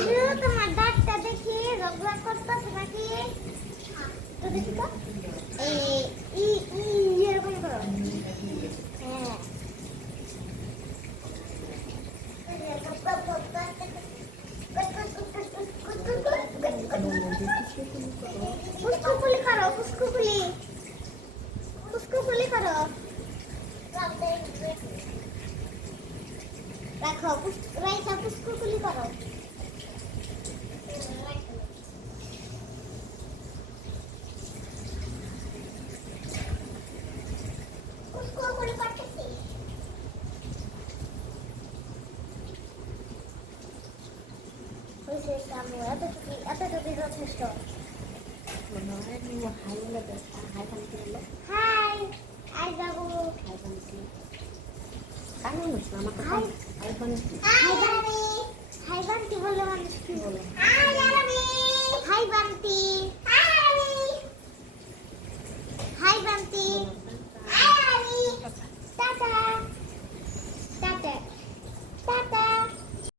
রাজু তোমার দাঁতটা দেখি রগড়গ করতেছে নাকি? তো দেখি তো এই ই ই এরকম করো। হ্যাঁ পুষ্কুকুলি করো, পুষ্কুকুলি পুষ্কুকুলি করো। রাখো রাইসা পুষ্কুকুলি করো। পুষ্কুকুলি করতেছি। হয়েছে সামু এতটুকু যথেষ্ট। হাই আই যাবো। হাই হাই বান্টি বললে মানুষ কি বলে?